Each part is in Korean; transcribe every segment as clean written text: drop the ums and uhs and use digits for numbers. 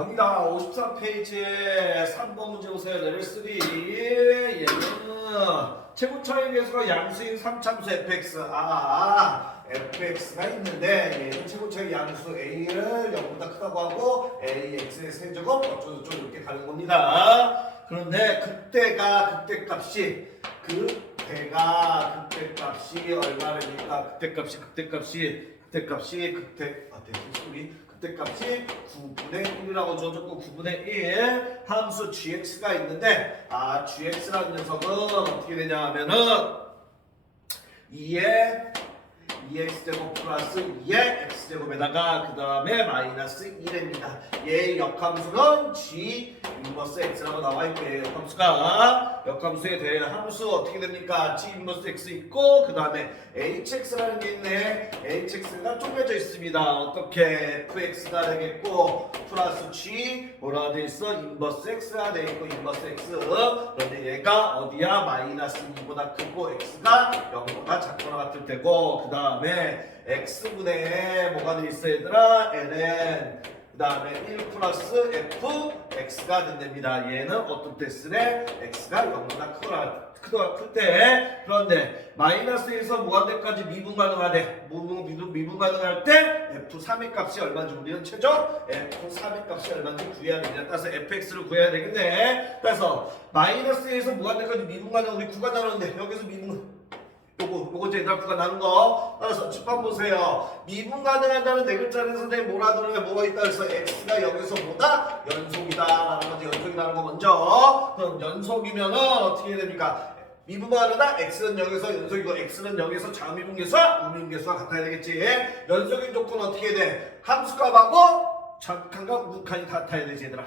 갑니다. 54페이지에 3번 문제 보세요. 레벨 3. 얘는 최고 차이 계수가 양수인 3참수 fx. fx가 있는데 얘는 최고 차이 양수 a를 0보다 크다고 하고 ax의 세제곱 어쩌고저쩌고 이렇게 가는 겁니다. 그런데 그때가 그때 값이 얼마입니까? 그때 값이 9분의 1이라고 줘줬고 9분의 1 함수 gx가 있는데 gx라는 녀석은 어떻게 되냐 하면은 2의 2x제곱 플러스 2의 x제곱에다가 그 다음에 마이너스 1입니다. 얘의 역함수는 g 인버스 x라고 나와있고요. 역함수에 대한 함수 어떻게 됩니까? g 인버스 x 있고 그 다음에 hx라는 게 있네. hx가 쪼개져 있습니다. 어떻게 fx가 되겠고 플러스 g 뭐라 돼 있어? 인버스 x가 되겠고 인버스 x. 그런데 얘가 어디야? 마이너스 2보다 크고 x가 0보다 작거나 같을 테고 그 다음에 x분의 뭐가 돼 있어 얘들아? ln 그 다음에 1 플러스 f x가 된답니다. 얘는 어떤 때 쓰래? x가 0보다 클 때. 그런데 마이너스에서 무한대까지 미분 가능하대. 미분 가능할 때 f3의 값이 얼마인지 우리는 최저 f3의 값이 얼마인지 구해야 됩니다. 따라서 fx를 구해야 되겠네. 따라서 마이너스에서 무한대까지 미분 가능 우리 구가 나누는데 여기서 미분 요거 이제 구가 나눈 거. 따라서 집합 보세요. 미분 가능하다는 네 글자는 선생님 뭐라 그러냐 뭐가 있다 그래서 x가 여기서 뭐다? 연속이다 라는 거지. 연속이라는 거 먼저. 그럼 연속이면은 어떻게 됩니까? 미분 가능하다 x는 0에서 연속이고 x는 0에서 좌미분계수와 우미분계수와 같아야 되겠지. 연속인 조건은 어떻게 돼? 함수값하고 정극한과 우극한이 같아야 되지 얘들아.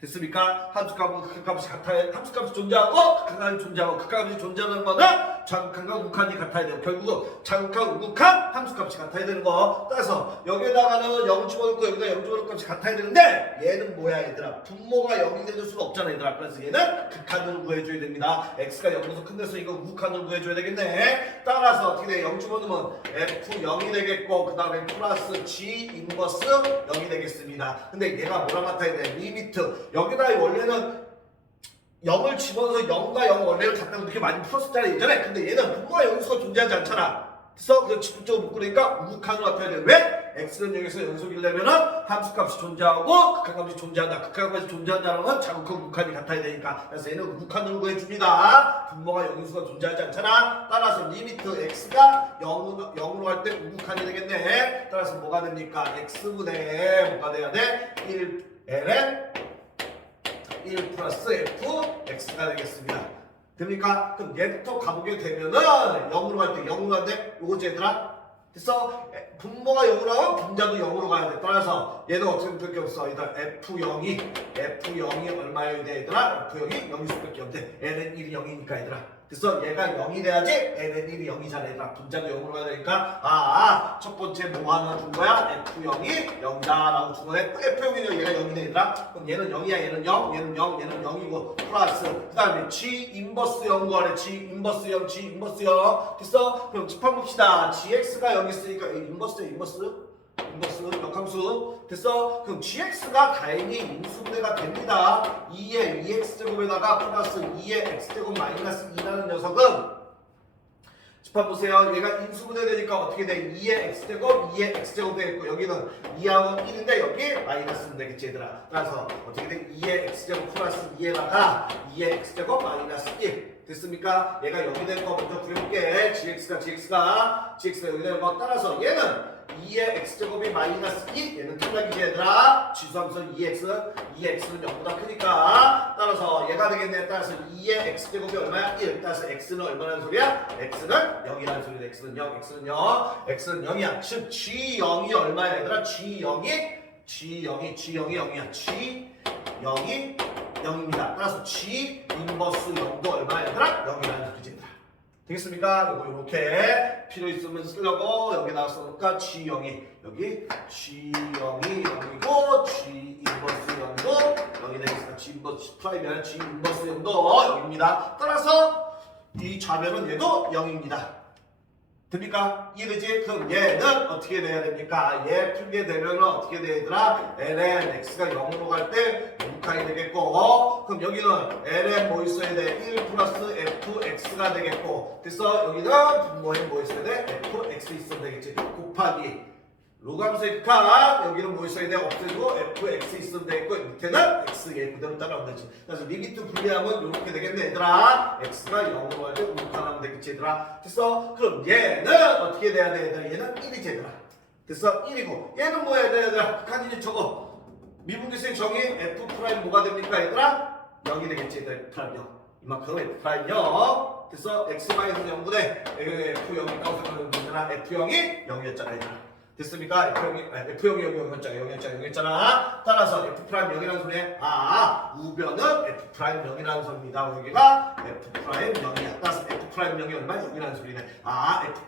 됐습니까? 함수값이 같아야, 함수값이 존재하고 극한이 존재하고 극한이 존재하는 거는 좌극한과 우극한이 같아야 돼요. 결국은 좌극한, 우극한, 함수값이 같아야 되는 거. 따라서 여기에다가는 0 집어넣고 여기다 0 집어넣을 값이 같아야 되는데 얘는 뭐야 얘들아? 분모가 0이 될 수가 없잖아 얘들아. 그래서 얘는 극한으로 구해줘야 됩니다. x가 0에서 큰 데서 이거 우극한으로 구해줘야 되겠네. 따라서 어떻게 돼? 0 집어넣으면 f0이 되겠고 그 다음에 플러스 g 인버스 0이 되겠습니다. 근데 얘가 뭐랑 같아야 돼? 리미트 여기다 원래는 0을 집어넣어서 0과 0 원래를 갖다 그렇게 많이 풀었었잖아 예전에. 근데 얘는 분모가 여기서 존재하지 않잖아. 그래서 직접적으로 묶으니까 우극한으로 나타나야 돼. 왜? x는 여기서 연속이려면은 함수값이 존재하고 극한값이 존재한다. 극한값이 존재한다는 건 자극한 우극한이 같아야 되니까. 그래서 얘는 우극한으로 구해줍니다. 분모가 여기서 존재하지 않잖아. 따라서 리미트 x가 0으로 할 때 우극한이 되겠네. 따라서 뭐가 됩니까? x분의 뭐가 돼야 돼? 1ln 1 플러스 f x가 되겠습니다. 됩니까? 그럼 얘부터 가보게 되면은 0으로 갈 때 요거지 얘들아? 됐어? 분모가 0으로 하면 분자도 0으로 가야 돼. 따라서 얘는 어떻게 될 게 없어. 얘들 F0이 얼마여야 돼 얘들아? F0이 0일 수밖에 없대. N은 1이 0이니까 얘들아. 그래서 얘가 0이 돼야지 N은 1이 0이잖아 얘들아. 분자도 0으로 가야 되니까 첫 번째 뭐 하나 준 거야? F0이 0이다라고 준 거네. F0이면 얘가 0이네 얘들아. 그럼 얘는 0이야 얘는 0 얘는 0 얘는 0이고 플러스 그 다음에 G 인버스 0 구하래. G 인버스 0 됐어? 그럼 집합 봅시다. GX가 여기 있으니까 인버스 역함수 됐어? 그럼 gx가 다행히 인수분해가 됩니다. 2의 2x제곱에다가 플러스 2의 x제곱 마이너스 2라는 녀석은 집합 보세요. 얘가 인수분해 되니까 어떻게 돼? 2의 x제곱 2의 x제곱 되겠고 여기는 2하고 1인데 여기 마이너스는 되겠지 얘들아. 따라서 어떻게 돼? 2의 x제곱 플러스 2에다가 2의 x제곱 마이너스 1 됐습니까? 얘가 여기 된 거 먼저 그려볼게. gx가 여기 되는 거. 따라서 얘는 2의 x제곱이 마이너스 2 얘는 탈락이지 얘들아. 지수함수 2x는 0보다 크니까 따라서 얘가 되겠네. 따라서 2의 x제곱이 얼마야? 1. 따라서 x는 얼마라는 소리야? x는 0이라는 소리다. x는 0이야. 즉 g0이 얼마야 얘들아? g0이 0이야. g0이 0입니다. 따라서 g 인버스 0도 얼마야 얘들아? 0이라는 소리지 얘들아. 되겠습니까? 요렇게 필요 있으면 쓰려고 여기 나왔으니까 G0이 여기 G0이 0이고 G 인버스 0도 0이 되겠습니다. G 인버스 프라임이 G 인버스 0도 0입니다. 따라서 이 좌변은 얘도 0입니다. 됩니까? 이해되지? 그럼 얘는 어떻게 돼야 됩니까? 얘 풀게 되면 어떻게 되더라? ln x가 0으로 갈 때 루카이 되겠고 그럼 여기는 ln 뭐 있어야 돼? 1 플러스 fx가 되겠고 그래서 여기는 분모에 뭐 있어야 돼? fx 있으면 되겠지 곱하기 로감수의 극한 여기는 뭐 있어야 돼? 없애고 fx 있으면 되겠고 밑에는 x 얘 그대로 따라오면 되지 그래서 리미트 분리하면 이렇게 되겠네 얘들아 x가 0으로 할 때 루카하면 되겠지 얘들아 됐어? 그럼 얘는 어떻게 돼야 돼 얘들아? 얘는 1이지 얘들아 됐어? 1이고 얘는 뭐 해야 돼 얘들아? 극한이지 저거 미분계수의 정의 f 프라임 뭐가 됩니까 얘들아? 0이 되겠지 얘들아 f 프라임 0 이만큼 f 프라임 0 됐어? x 마이너스 0분의 f 0이 까우서는 얘들아 f 0이 0이었잖아 얘들아 됐습니까? F0이 0이었잖아. 따라서 F'0이라는 소리에 우변은 F'0이라는 소리입니다. 여기가 F'0이야. 따라서 F'0이 얼마? 0이라는 소리네.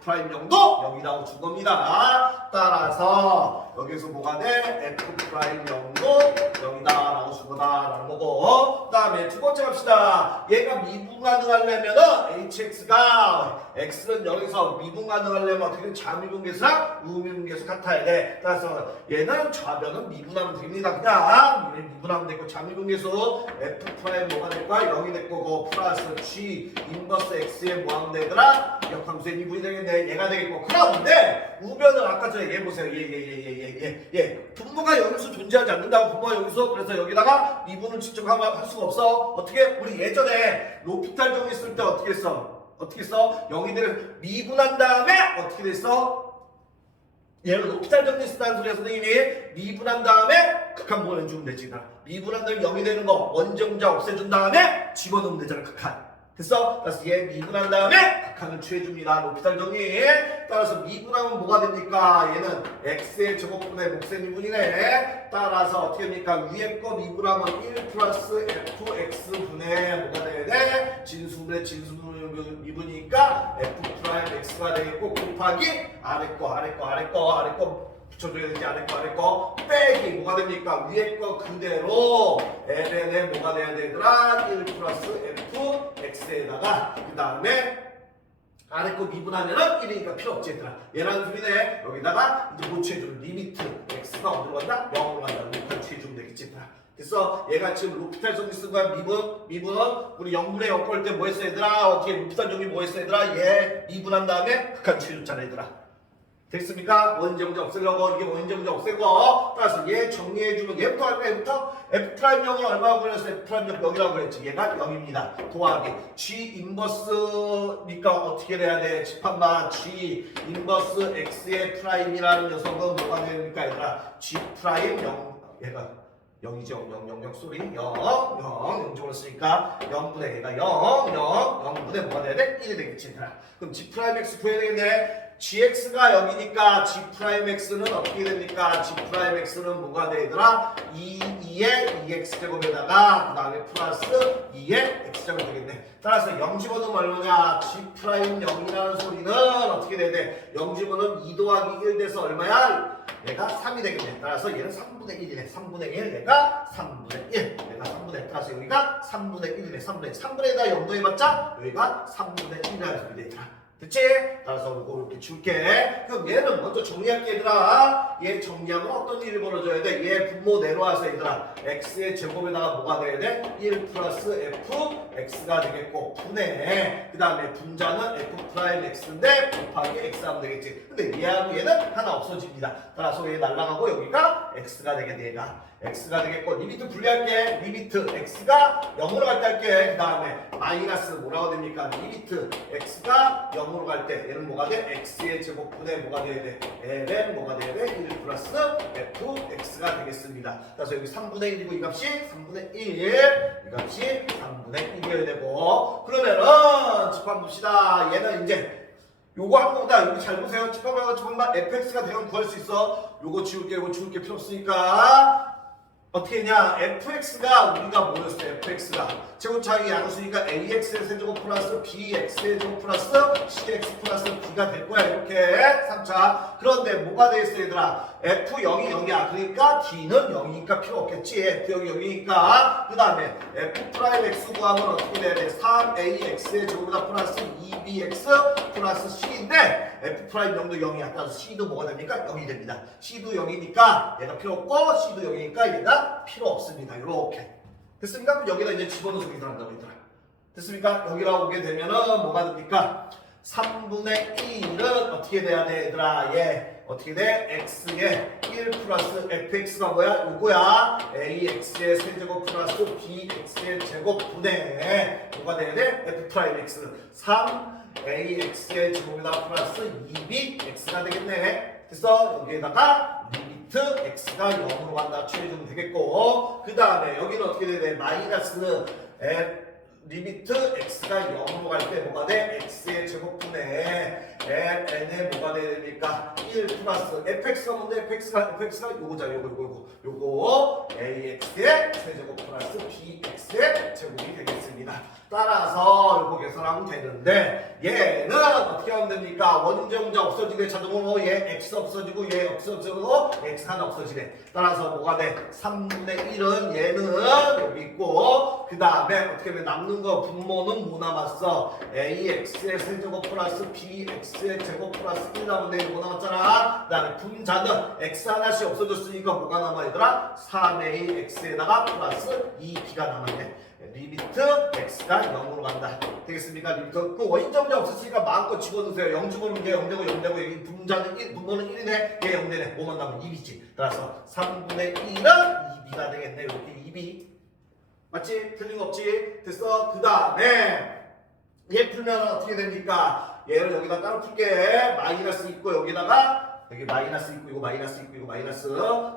F'0도 0이라고 준 겁니다. 따라서 여기서 뭐가 돼? F'0도 0이다 라고 준 거다라는 거고 그 다음에 두 번째 갑시다. 얘가 미분가능하려면은 HX가 X는 0에서 미분가능하려면 어떻게 자미분계수랑 우미분계수 같아야 돼. 따라서 얘는 좌변은 미분하면 됩니다. 그냥 미분하면 되고 자미분계수 F' 뭐가 될 거야? 0이 될 거고 플러스 G 인버스 X에 뭐 하면 되더라? 역함수의 미분이 되겠네. 얘가 되겠고 그런데 우변은 아까 전에 얘 보세요. 얘 분모가 여기서 존재하지 않는다고 분모가 여기서 그래서 여기다가 미분을 직접 할 수가 없어. 어떻게? 우리 예전에 로피탈 정리 쓸 때 어떻게 했어? 어떻게 써? 0이들을 미분한 다음에 어떻게 됐어? 얘를 로피탈 정리 쓴다는 소리야 선생님이 미분한 다음에 극한 보내주면 되지 미분한 다음에 0이 되는 거 원정자 없애준 다음에 집어넣으면 되잖아 극한 됐어? 그래서 얘 미분한 다음에 극한을 취해줍니다 로피탈 정리 따라서 미분하면 뭐가 됩니까? 얘는 x의 제곱분의 몫의 미분이네 따라서 어떻게 됩니까? 위에 거 미분하면 1 플러스 fx분의 뭐가 돼야 돼? 진수분의 진수분의 미분이니까 f'x가 되겠고 곱하기 아래 거 붙여줘야 되지 아래 거 빼기 뭐가 됩니까? 위에 거 그대로 ln에 뭐가 돼야 되더라? 1 플러스 fx에다가 그 다음에 아래 거 미분하면은 1이니까 필요 없지 얘들아 얘라는 소리네 여기다가 이제 못 취해주는 리미트 x가 어디로 간다? 0으로 간다 루피탈 취해주면 되겠지 얘들아 그래서 얘가 지금 루피탈 정리 쓴 거야 미분은 우리 0분의 0 걸 때 뭐 했어 얘들아 어떻게 루피탈 정리 뭐 했어 얘들아 얘 미분한 다음에 극한 취해줬잖아 얘들아 됐습니까? 원정자 없애려고 이게 원정자 없애고 따라서 얘 정리해주면 얘부터 할까 얘부터 F'0은 얼마라고 그랬어? F'0 0이라고 그랬지 얘가 0입니다 더하기 G 인버스니까 어떻게 돼야 돼? 집합만 G 인버스 X의 프라임이라는 녀석은 뭐가 됩니까 얘들아? G 프라임 0 얘가 0이죠 0 소리 0쪽으로 쓰니까 0분의 얘가 0분의 뭐가 돼야 돼? 1이 되겠지 얘들아 그럼 G 프라임 X 구해야 되겠네 gx가 0이니까 g'x는 어떻게 됩니까? g'x는 뭐가 되더라? 2의 2x제곱에다가 그 다음에 플러스 2의 x제곱 되겠네. 따라서 0 집어넣으면 얼마냐? g'0이라는 소리는 어떻게 돼야 돼? 0 집어넣으면 2 더하기 1 돼서 얼마야? 얘가 3이 되겠네. 따라서 얘는 3분의 1이네. 3분의 1, 얘가 3분의 1. 얘가 3분의 1. 따라서 여기가 3분의 1이네. 3분의 1. 3분의 1에다 0 더해봤자 여기가 3분의 1이라는 소리 되더라. 됐지? 따라서 이거 이렇게 줄게. 그럼 얘는 먼저 정리할게 얘들아. 얘 정리하면 어떤 일이 벌어져야 돼? 얘 분모 내려와서 얘들아 x의 제곱에다가 뭐가 돼야 돼? 1 플러스 f x가 되겠고 분해 그 다음에 분자는 f 프라임 x인데 곱하기 x 하면 되겠지. 근데 얘하고 얘는 하나 없어집니다. 따라서 얘 날라가고 여기가 x가 되겠네. 얘가 x가 되겠고 리미트 분리할게. 리미트 x가 0으로 갈 때 할게. 그 다음에 마이너스 뭐라고 됩니까? 리미트 x가 0으로 갈 때 얘는 뭐가 돼? x의 제곱분의 뭐가 돼야 돼? ln 뭐가 돼야 돼? 1 플러스 fx가 되겠습니다. 그래서 여기 3분의 1이고 이 값이 3분의 1 이 값이 3분의 1이어야 되고 그러면은 집합 봅시다. 얘는 이제 요거 한 거보다 여기 잘 보세요. 집합만 fx가 되면 구할 수 있어. 요거 지울게 요거 지울 게 필요 없으니까 어떻게 했냐? fx가 우리가 뭐였어? fx가 제곱차이 양수니까 ax의 세제곱 플러스 bx의 제곱 플러스 cx 플러스 b가 될 거야. 이렇게 3차. 그런데 뭐가 돼 있어 얘들아? f0이 0이야. 그러니까 d는 0이니까 필요 없겠지. f0이 0이니까 그 다음에 f'(x) 구하면 어떻게 돼야 돼? 3ax의 제곱이다 플러스 2bx 플러스 c인데 f 프라임 0도 0이야. 따라서 c도 뭐가 됩니까? 0이 됩니다. c도 0이니까 얘가 필요 없고 c도 0이니까 얘가 필요 없습니다. 이렇게 됐습니까? 그럼 여기다 이제 집어넣어서 계산한다고 얘들아. 됐습니까? 여기로 오게 되면은 뭐가 됩니까? 3분의 1은 어떻게 돼야 돼 얘들아? 얘 어떻게 돼? x에 1 플러스 fx가 뭐야? 요거야. ax의 세제곱 플러스 bx의 제곱분의 뭐가 돼야 돼? f 프라임 x 3 ax의 제곱에다 플러스 2bx가 되겠네. 됐어? 여기에다가 리미트 x가 0으로 간다 취해주면 되겠고, 그 다음에 여기는 어떻게 돼야 돼? 마이너스 리미트 x가 0으로 갈 때 뭐가 돼? x의 제곱분의 n에 뭐가 돼야 됩니까? 1 플러스 fx가 뭔데? fx가 요거자 요거 ax의 세제곱 플러스 bx의 제곱이 되겠습니다. 따라서 요거 계산하면 되는데 얘는 어떻게 하면 됩니까? 원정자 없어지네. 자동으로 얘 x 없어지고 얘 없어지고 x 하나 없어지네. 따라서 뭐가 돼? 3분의 1은 얘는 여기 있고, 그 다음에 어떻게 하면 남는 거 분모는 뭐 남았어? ax의 세제곱 플러스 bx의 제곱 플러스 1 남았네. 뭐 남았잖아. 그 다음에 분자는 x 하나씩 없어졌으니까 뭐가 남아 얘들아? 3ax에다가 플러스 2b가 남았네. 리미트 x가 0으로 간다. 되겠습니까? 리미트 그 원점자 없었으니까 마음껏 집어넣으세요. 0 집어넣으면 얘 0되고 0되고 여기 분자는 1, 분모는 1이네. 얘 0되네. 뭐만 남으면 2b지. 따라서 3분의 1은 2b가 되겠네. 이렇게 2b. 맞지? 틀린 거 없지? 됐어? 그 다음에 얘 풀면 어떻게 됩니까? 얘를 여기다 따로 풀게. 마이너스 있고 여기다가 여기 마이너스 있고 이거 마이너스 있고 이거 마이너스.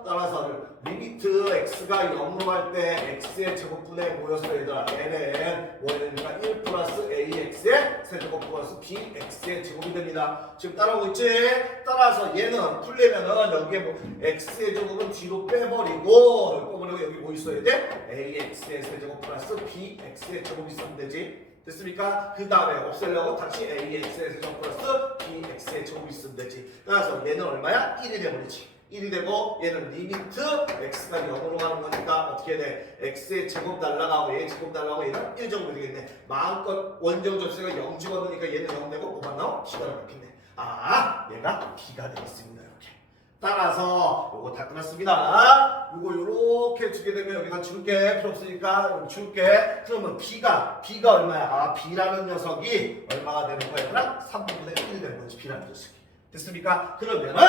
따라서 리미트 x가 0으로 갈 때 x의 제곱분의 모여서 얘들아 n은 뭐야 됩니까? 1 플러스 ax의 세제곱 플러스 bx의 제곱이 됩니다. 지금 따라오고 있지? 따라서 얘는 풀려면은 여기에 뭐 x의 제곱은 뒤로 빼버리고 여기 뭐 있어야 돼? ax의 세제곱 플러스 bx의 제곱이 있으면 되지. 됐습니까? 그 다음에 없애려고 다시 ax의 세제곱 플러스 bx의 제곱이 있으면 되지. 따라서 얘는 얼마야? 1이 돼버리지. 1이 되고 얘는 리미트 x가 0으로 가는 거니까 어떻게 돼? x의 제곱 날라가고 얘의 제곱 날라가고 얘는 1제곱이 되겠네. 마음껏 원정 접수가 0 집어넣으니까 얘는 0 되고 뭐만 나와? b가 나왔겠네. 아, 얘가 b가 되겠습니다. 이렇게. 따라서 요거 다 끝났습니다. 요거 요렇게 주게 되면 여기다 줄게. 필요 없으니까 여기 줄게. 그러면 b가 얼마야? 아, b라는 녀석이 얼마가 되는 거야? 얘들아? 3분의 1이 되는 거지. b라는 녀석이. 됐습니까? 그러면은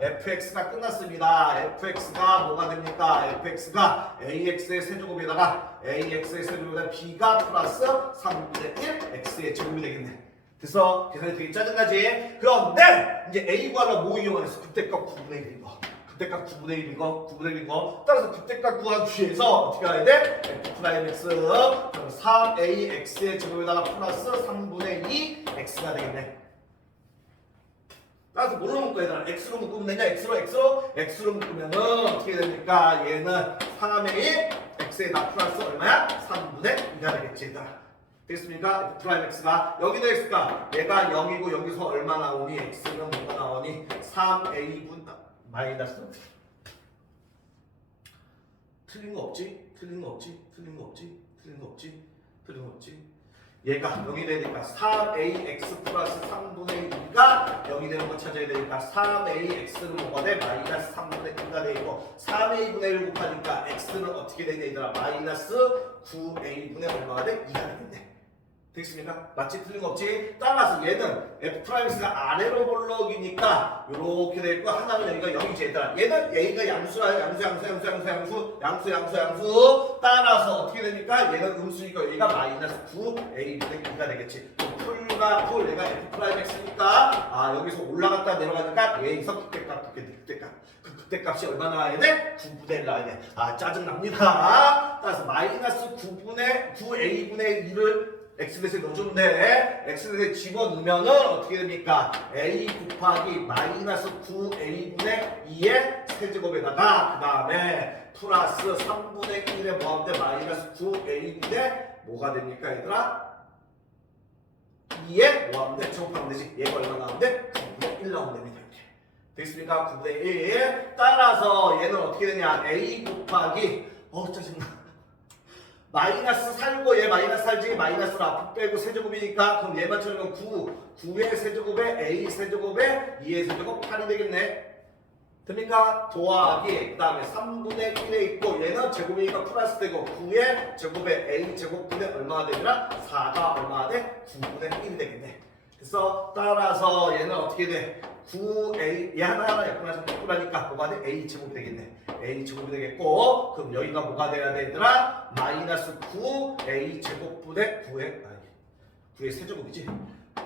fx가 끝났습니다. fx가 뭐가 됩니까? fx가 ax의 세제곱에다가 ax의 세제곱에다가 b가 플러스 3분의 1 x의 제곱이 되겠네. 됐어? 계산이 되게 짜증나지? 그런데 이제 a 구하려 뭐 이용하겠어? 극대값 9분의 1인 거. 극대값 9분의 1인 거. 9분의 1인 거. 따라서 극대값 구하기 위해서 어떻게 해야 돼? f 프라임 x 그럼 3ax의 제곱에다가 플러스 3분의 2 x가 되겠네. 따라서 뭐로 묶어야 되나? x로 묶으면 되냐? x로 묶으면은 어떻게 됩니까? 얘는 3의 x에다 플러스 얼마야? 3분의 2가 되겠지. 얘들아. 되겠습니까? 프라임 x가 여기도 x가 얘가 0이고 여기서 얼마 나오니? x는 뭐가 나오니? 3a분 마이너스 틀린 거 없지? 얘가 0이 되니까 3ax 플러스 3분의 2가 0이 되는 거 찾아야 되니까 3ax는 뭐가 돼? 마이너스 3분의 2가 되고 3a분의 1 곱하니까 x는 어떻게 되냐 얘들아? 마이너스 9a분의 얼마가 돼? 2가 되겠네. 되겠습니까? 맞지? 틀린 거 없지? 따라서 얘는 f'x가 아래로 볼록이니까 요렇게 돼 있고 하나는 여기가 0이지 얘들아. 얘는 얘가 양수야. 양수. 따라서 어떻게 됩니까? 얘는 음수니까 여기가 마이너스 9a분의 2가 되겠지. 풀과 풀 얘가 f'x니까 아 여기서 올라갔다 내려가니까 여기서 극대값. 그 극대값이 얼마 나와야 돼? 9분의 1 나와야 돼. 아 짜증납니다. 따라서 마이너스 9a분의 1을 x대에 넣어주면 돼. x대에 집어넣으면은 어떻게 됩니까? a 곱하기 마이너스 9a분의 2의 세제곱에다가 그 다음에 플러스 3분의 1에 뭐하면 돼? 마이너스 9a분의 뭐가 됩니까 얘들아? 2에 뭐하면 돼? 제곱하면 되지. 얘가 얼마 나오면 돼? 9분의 1 나오면 됩니다. 이렇게. 되겠습니까? 9분의 1. 따라서 얘는 어떻게 되냐? a 곱하기 짜증나. 마이너스 살고 얘 마이너스 살지 마이너스를 앞으로 빼고 세제곱이니까 그럼 얘만 쳐주면 9의 세제곱에 a 세제곱에 2의 세제곱 8이 되겠네. 됩니까? 더하기 그 다음에 3분의 1에 있고 얘는 제곱이니까 플러스 되고 9의 제곱에 a 제곱분의 얼마가 되더라? 4가 얼마가 돼? 9분의 1이 되겠네. 그래서 따라서 얘는 어떻게 돼? 9a 얘 하나하나 약분하면 약분하니까 뭐가 돼? a 제곱이 되겠네. a 제곱이 되겠고 그럼 여기가 뭐가 돼야 되더라? 마이너스 9a 제곱분의 9의 세제곱이지.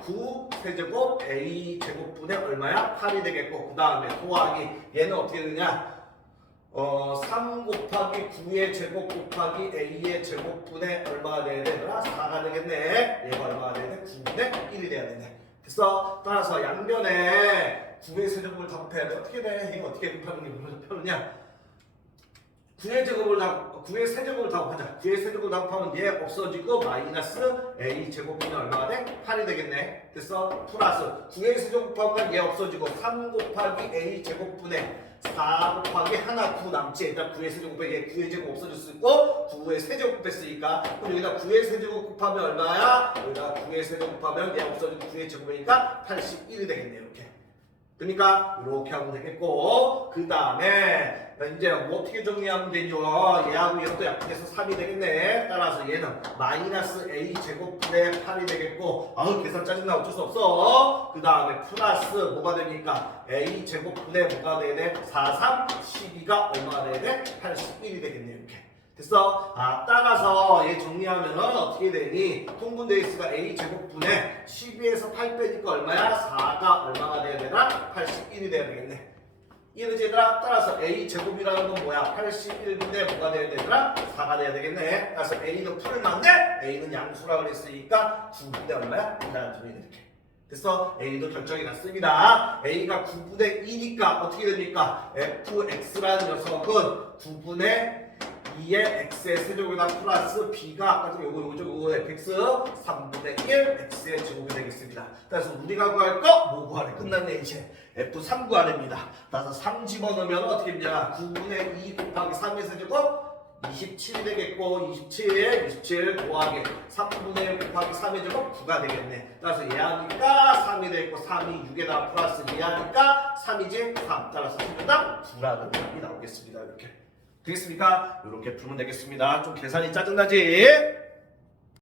9 세제곱 a 제곱분의 얼마야? 8이 되겠고 그 다음에 더하기 얘는 어떻게 되냐? 3 곱하기 9의 제곱 곱하기 a의 제곱분의 얼마가 돼야 되더라? 4가 되겠네. 얘가 얼마가 돼야 돼? 9분의 1이 돼야 되네. 그래서 따라서 양변에 9의 세제곱을 다 곱해야 돼. 어떻게 돼? 이거 어떻게 곱하느냐? 9의 세제곱을 다 곱하자. 9의 세제곱을 다 곱하면 얘 없어지고 마이너스 a 제곱분이 얼마가 돼? 8이 되겠네. 그래서 플러스 9의 세제곱 곱하면 얘 없어지고 3 곱하기 a 제곱분에 4 곱하기 하나 9 남지. 일단 9의 세제곱에 얘 9의 제곱 없어졌고 9의 세제곱 곱했으니까 그럼 여기다 9의 세제곱 곱하면 얼마야? 여기다 9의 세제곱 곱하면 얘 없어지고 9의 제곱이니까 81이 되겠네. 이렇게. 그러니까 이렇게 하면 되겠고 그 다음에 이제 뭐 어떻게 정리하면 되죠? 얘하고 얘도 약분해서 3이 되겠네. 따라서 얘는 마이너스 a 제곱분의 8이 되겠고 아우 계산 짜증나 어쩔 수 없어. 그 다음에 플러스 뭐가 됩니까? a 제곱분의 뭐가 돼야 돼? 4, 3, 12가 얼마가 돼야 돼? 81이 되겠네. 이렇게. 됐어? 따라서 얘 정리하면은 어떻게 되니? 통분 베이스가 a 제곱분에 12에서 8 빼니까 얼마야? 4가 얼마가 돼야 되나? 81이 돼야 되겠네. 이해되지 얘들아? 따라서 a 제곱이라는 건 뭐야? 81분의 뭐가 돼야 되더라? 4가 돼야 되겠네. 따라서 a는 풀만데 a는 양수라 그랬으니까 9분의 얼마야? 1라는 소리 이렇게. 그래서 a도 결정이 났습니다. a가 9분의 2니까 어떻게 됩니까? fx라는 녀석은 9분의 2의 x의 세제곱에다 플러스 b가 아까 전에 요거 fx 3분의 1 x의 제곱이 되겠습니다. 그래서 우리가 구할 거 뭐 구하래? 끝났네 이제. f3 구하랍니다. 따라서 3 집어넣으면 어떻게 되냐? 9분의 2 곱하기 3의 세제곱 27이 되겠고 27 더하기 3분의 1 곱하기 3의 제곱 9가 되겠네. 따라서 얘하니까 3이 되겠고 3이 6에다 플러스 얘하니까 3이지 3. 따라서 정답 9라는 답이 나오겠습니다. 이렇게. 되겠습니까? 이렇게 풀면 되겠습니다. 좀 계산이 짜증나지?